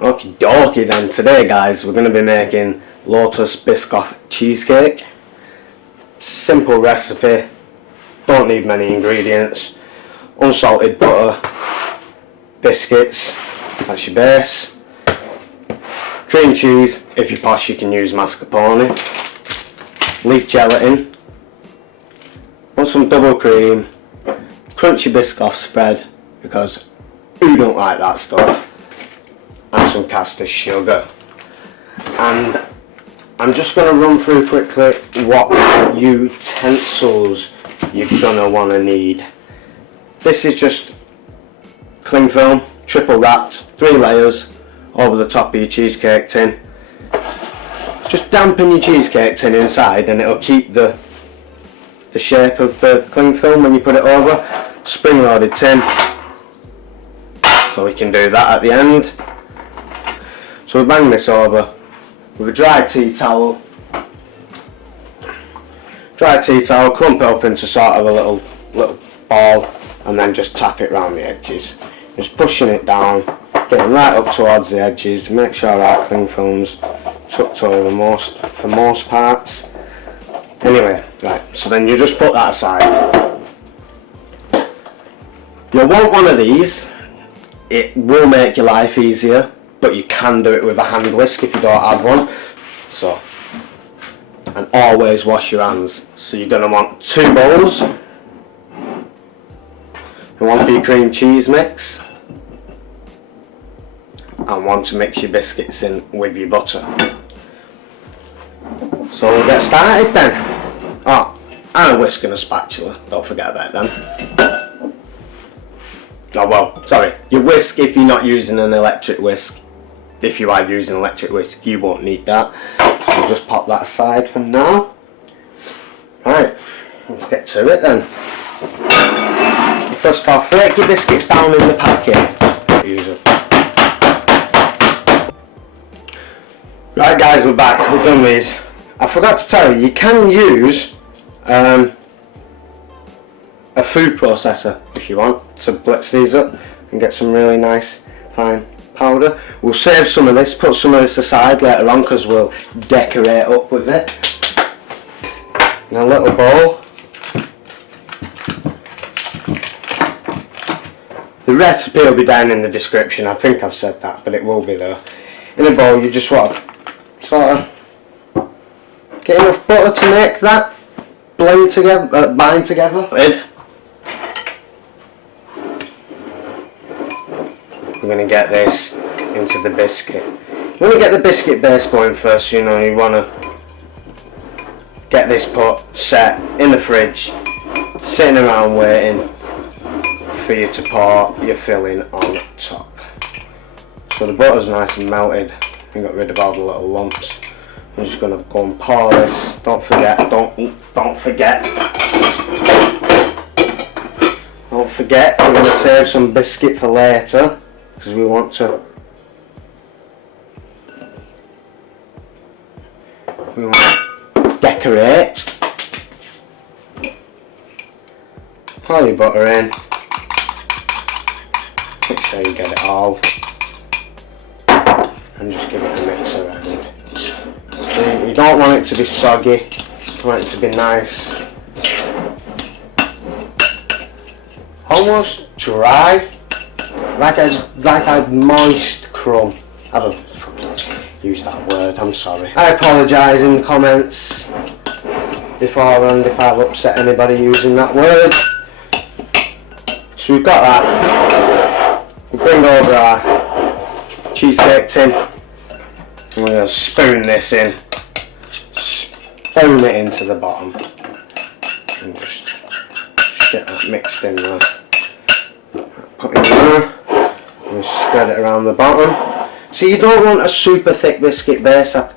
Okie dokie then, today guys we're going to be making lotus Biscoff cheesecake. Simple recipe, don't need many ingredients. Unsalted butter, biscuits, that's your base. Cream cheese, if you're posh you can use mascarpone. Leaf gelatin. Want some double cream. Crunchy Biscoff spread, because who don't like that stuff? And some caster sugar. And I'm just going to run through quickly what utensils you're going to want to need. This is just cling film, triple wrapped, 3 layers over the top of your cheesecake tin. Just dampen your cheesecake tin inside and it'll keep the shape of the cling film when you put it over. Spring loaded tin, so we can do that at the end. So we bang this over with a dry tea towel, clump it up into sort of a little ball, and then just tap it around the edges. Just pushing it down, getting right up towards the edges. Make sure our cling film's tucked over for most parts. Anyway, right, so then you just put that aside. You'll want one of these. It will make your life easier, but you can do it with a hand whisk if you don't have one. So, and always wash your hands. So you're going to want 2 bowls. And one for your cream cheese mix. And one to mix your biscuits in with your butter. So we'll get started then. Oh, and a whisk and a spatula, don't forget about them. Oh well, sorry, your whisk if you're not using an electric whisk. If you are using an electric whisk, you won't need that. So just pop that aside for now. Right, let's get to it then. First off, break your biscuits down in the packet. Right guys, we're back, we've done these. I forgot to tell you, you can use a food processor if you want to blitz these up and get some really nice fine powder. We'll save some of this, put some of this aside later on because we'll decorate up with it. In a little bowl. The recipe will be down in the description, I think I've said that, but it will be there. In a bowl you just want to sort of get enough butter to make that bind together. We're going to get this into the biscuit. You want to get the biscuit base going first, you know, you want to get this pot set in the fridge, sitting around waiting for you to pour your filling on top. So the butter's nice and melted and got rid of all the little lumps. I'm just going to go and pour this. Don't forget, don't forget, we're going to save some biscuit for later because we want to decorate. Pour your butter in, make sure you get it all, and just give it a mix around. You don't want it to be soggy, you want it to be nice, almost dry, like a moist crumb. I don't use that word, I'm sorry. I apologise in the comments beforehand if I've upset anybody using that word. So we've got that. We bring over our cheesecake tin. I'm going to spoon this in, spoon it into the bottom, and just get that mixed in there. Put it in there, and spread it around the bottom. So you don't want a super thick biscuit base, I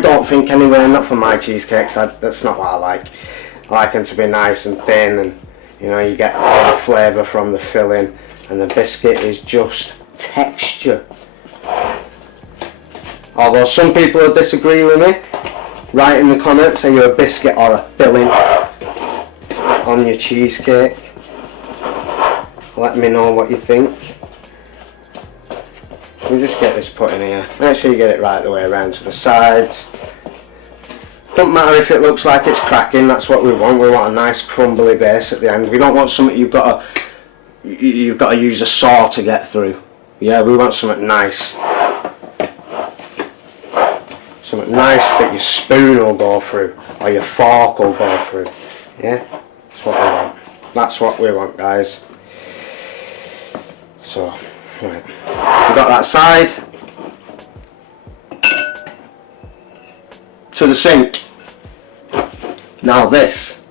don't think anyway, not for my cheesecakes, that's not what I like. I like them to be nice and thin, and you know, you get all the flavour from the filling, and the biscuit is just texture. Although some people will disagree with me, write in the comments, are you a biscuit or a filling on your cheesecake? Let me know what you think. we'll just get this put in here. Make sure you get it right the way around to the sides. Don't matter if it looks like it's cracking, that's what we want. We want a nice crumbly base at the end. We don't want something you've got to use a saw to get through. Yeah, we want something nice. Something nice that your spoon will go through, or your fork will go through. Yeah, that's what we want. That's what we want, guys. So, right, we got that side. To the sink. Now this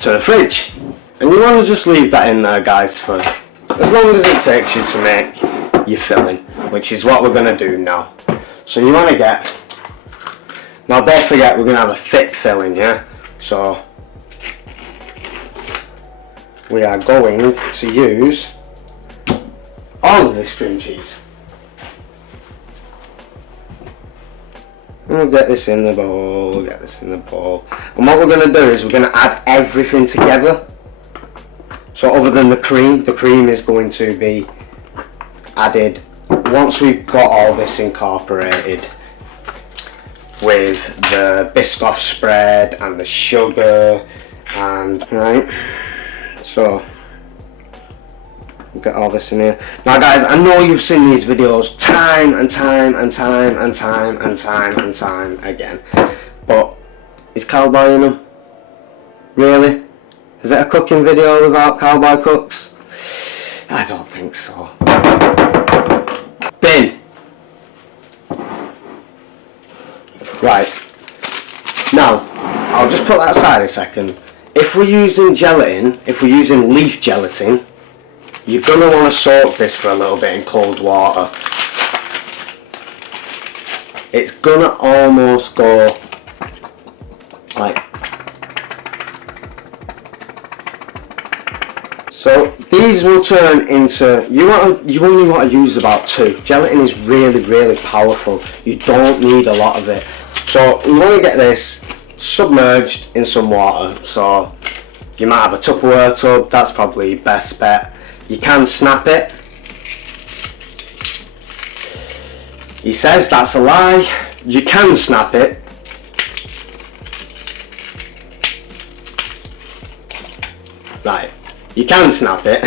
to the fridge, and you want to just leave that in there, guys, for as long as it takes you to make your filling, which is what we're going to do now. So you want to get, now don't forget we're going to have a thick filling, yeah, so we are going to use all of this cream cheese. We'll get this in the bowl, we'll get this in the bowl. And what we're going to do is we're going to add everything together. So other than the cream is going to be added once we've got all this incorporated with the Biscoff spread and the sugar and, right, so get all this in here. Now guys, I know you've seen these videos time and time again, but is Cowboy in them? Really? Is it a cooking video without Cowboy Cooks? I don't think so. Bin. Right. Now, I'll just put that aside a second. If we're using gelatin, if we're using leaf gelatin, you're going to want to soak this for a little bit in cold water. It's going to almost go like, so these will turn into, you only want to use about 2. Gelatin is really powerful. You don't need a lot of it. So we want to get this submerged in some water. So you might have a Tupperware tub, that's probably your best bet. You can snap it. He says that's a lie. You can snap it. Right, you can snap it.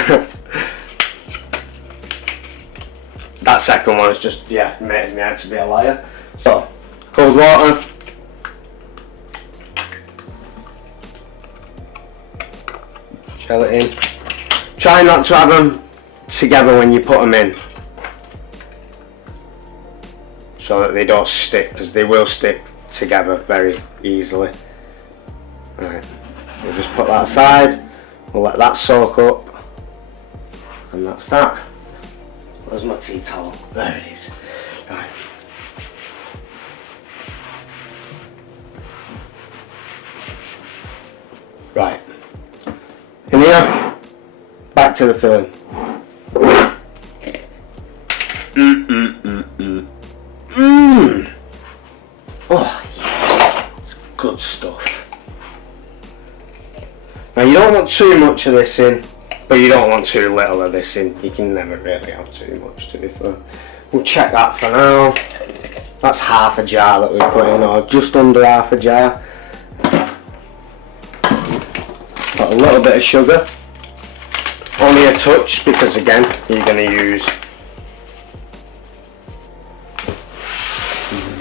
That second one is just, yeah, made me out to be a liar. So, cold water. Gelatin. Try not to have them together when you put them in, so that they don't stick, because they will stick together very easily. Right, we'll just put that aside, we'll let that soak up, and that's that. Where's my tea towel? There it is. Right. Right. In here, back to the filling. Oh, yeah, it's good stuff. Now you don't want too much of this in, but you don't want too little of this in. You can never really have too much, to be fair. We'll check that for now. That's half a jar that we put in, or just under half a jar. Got a little bit of sugar. Only a touch, because again, you're going to use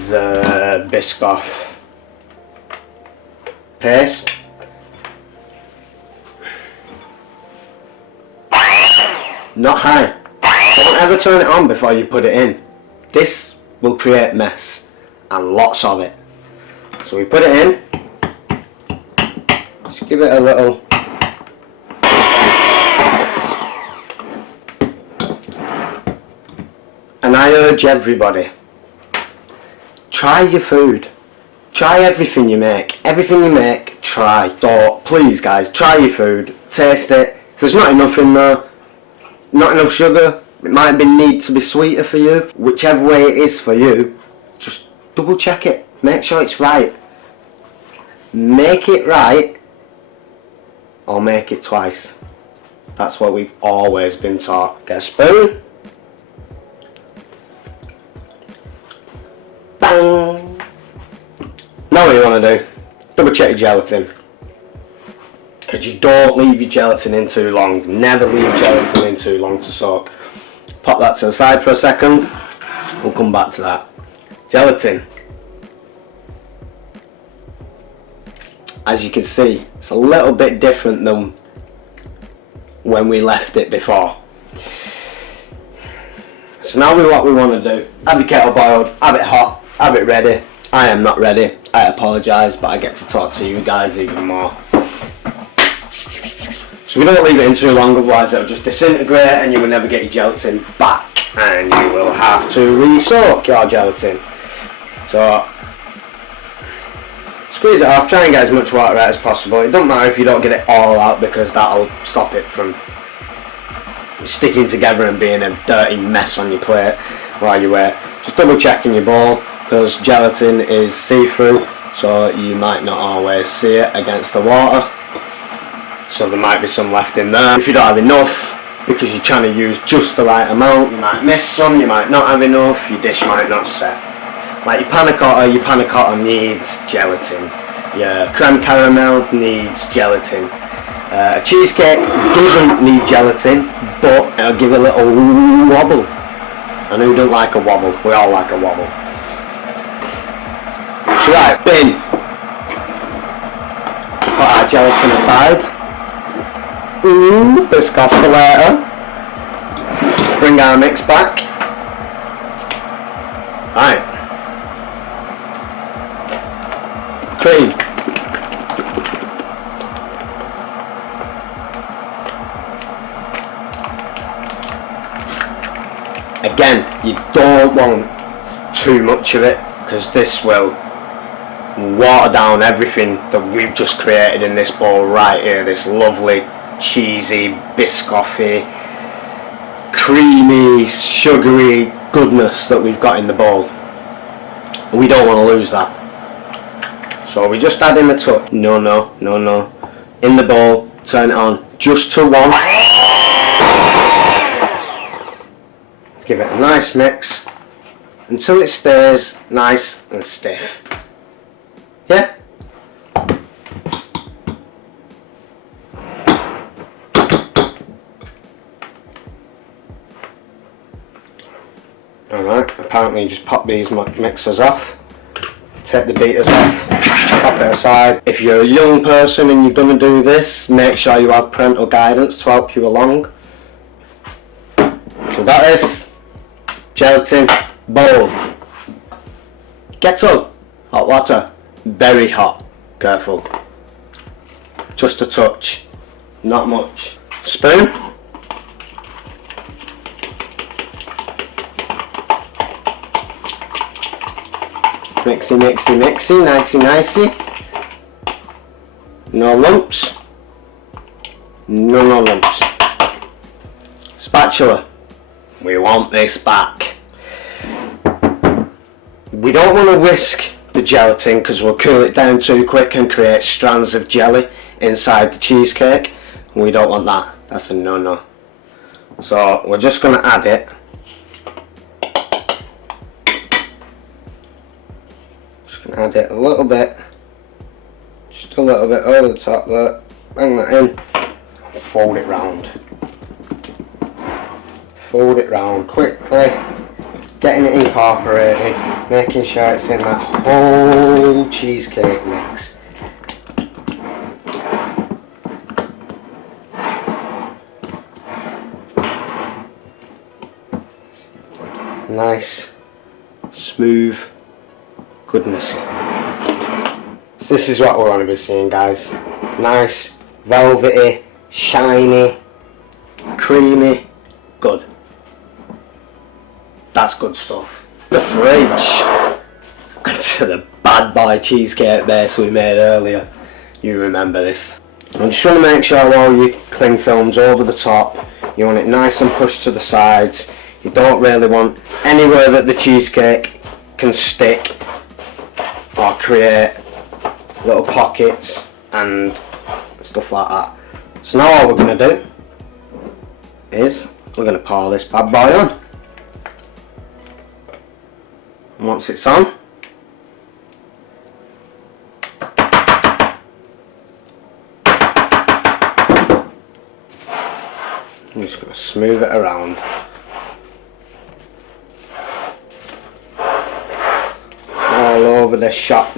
the Biscoff paste. Not high. Don't ever turn it on before you put it in. This will create mess, and lots of it. So we put it in. Just give it a little. And I urge everybody, try your food. Try everything you make. Everything you make, try. So please guys, try your food. Taste it. If there's not enough in there, not enough sugar, it might need to be sweeter for you. Whichever way it is for you, just double check it. Make sure it's right. Make it right, or make it twice. That's what we've always been taught. Get a spoon. you want to do, double check your gelatin, because you don't leave your gelatin in too long. Never leave gelatin in too long to soak. Pop that to the side for a second. We'll come back to that. Gelatin, as you can see, it's a little bit different than when we left it before. So now what we want to do, have your kettle boiled, have it hot, have it ready. I am not ready, I apologise, but I get to talk to you guys even more. So we don't leave it in too long, otherwise it'll just disintegrate and you will never get your gelatin back, and you will have to re-soak your gelatin. So squeeze it off, try and get as much water out as possible. It doesn't matter if you don't get it all out, because that'll stop it from sticking together and being a dirty mess on your plate while you wait. Just double checking your bowl, because gelatin is see-through, so you might not always see it against the water, so there might be some left in there. If you don't have enough, because you're trying to use just the right amount, you might miss some, you might not have enough, your dish might not set. Like your panna cotta needs gelatin, your creme caramel needs gelatin. A cheesecake doesn't need gelatin, but it'll give a little wobble. And who don't like a wobble? We all like a wobble. So right, bin. Put our gelatin aside. Biscoff for later. Bring our mix back. Right. Cream. Again, you don't want too much of it, because this will water down everything that we've just created in this bowl right here. This lovely, cheesy, biscoffy, creamy, sugary goodness that we've got in the bowl. And we don't want to lose that. So we just add in a touch. No. In the bowl, turn it on just to one. Give it a nice mix until it stays nice and stiff. Yeah? Alright, apparently you just pop these mixers off, take the beaters off, pop it aside. If you're a young person and you're going to do this, make sure you have parental guidance to help you along. So that is gelatin bowl. Kettle, hot water, very hot, careful. Just a touch, not much. Spoon. Mixy, nicey. No lumps. No lumps. Spatula. We want this back. We don't want to whisk the gelatin, because we'll cool it down too quick and create strands of jelly inside the cheesecake. We don't want that. That's a no. So we're just going to add it. Just going to add it a little bit. Just a little bit over the top there. Bang that in. Fold it round. Fold it round quickly, getting it incorporated, making sure it's in that whole cheesecake mix. Nice, smooth goodness. So this is what we want to be seeing, guys. Nice, velvety, shiny, creamy, good. That's good stuff. The fridge. To the bad boy cheesecake base we made earlier. You remember this. I'm just trying to make sure all your cling film's over the top. You want it nice and pushed to the sides. You don't really want anywhere that the cheesecake can stick or create little pockets and stuff like that. So now all we're going to do is we're going to pour this bad boy on. And once it's on, smooth it around. All over the shop.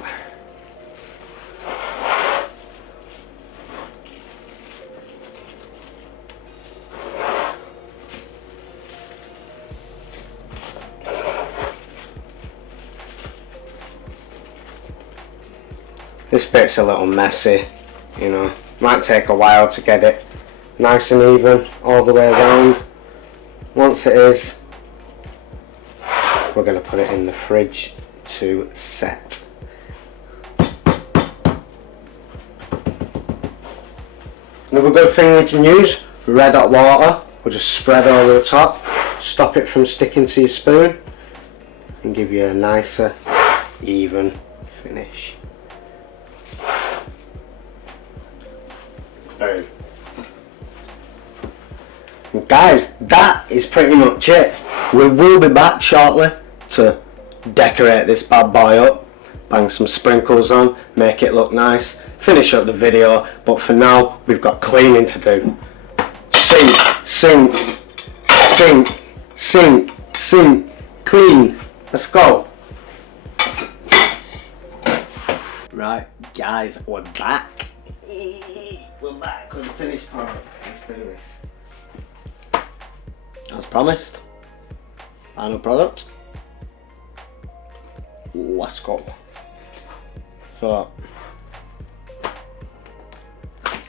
This bit's a little messy, you know, might take a while to get it nice and even all the way around. Once it is, we're going to put it in the fridge to set. Another good thing we can use, red hot water. We'll just spread over the top, stop it from sticking to your spoon, and give you a nicer, even finish. Boom. And guys, that is pretty much it. We will be back shortly to decorate this bad boy up, bang some sprinkles on, make it look nice, finish up the video, but for now we've got cleaning to do. Sink, sink, sink, sink, sink, clean. Let's go. Right guys, we're back. We're back with the finished product. Let's do this. As promised, final product. Let's go. So,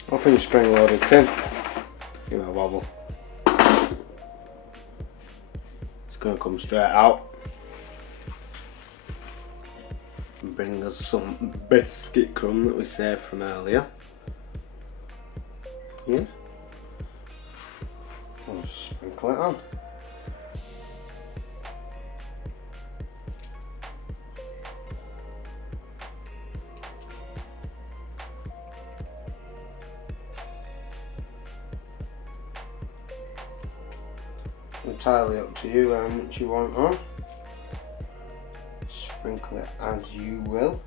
open your spring loaded tin. Give it a wobble. It's going to come straight out. And bring us some biscuit crumb that we saved from earlier. Yeah. I'll just sprinkle it on. Entirely up to you how much you want on. Sprinkle it as you will.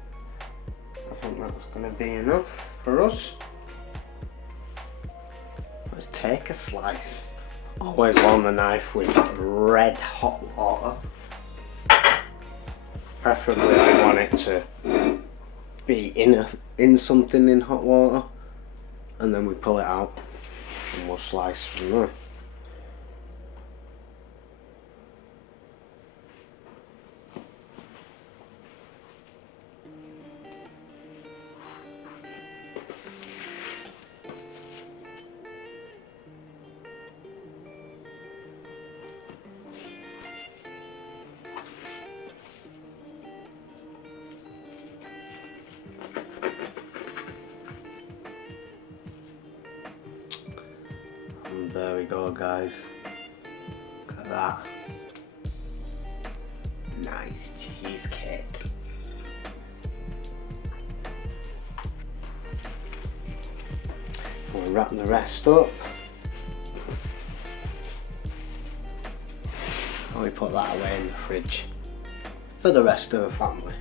I think that's going to be enough for us. Let's take a slice. Always warm the knife with red hot water. Preferably I want it to be in something in hot water, and then we pull it out and we'll slice from there. And there we go guys, look at that, nice cheesecake. We'll wrap the rest up, and we put that away in the fridge for the rest of the family.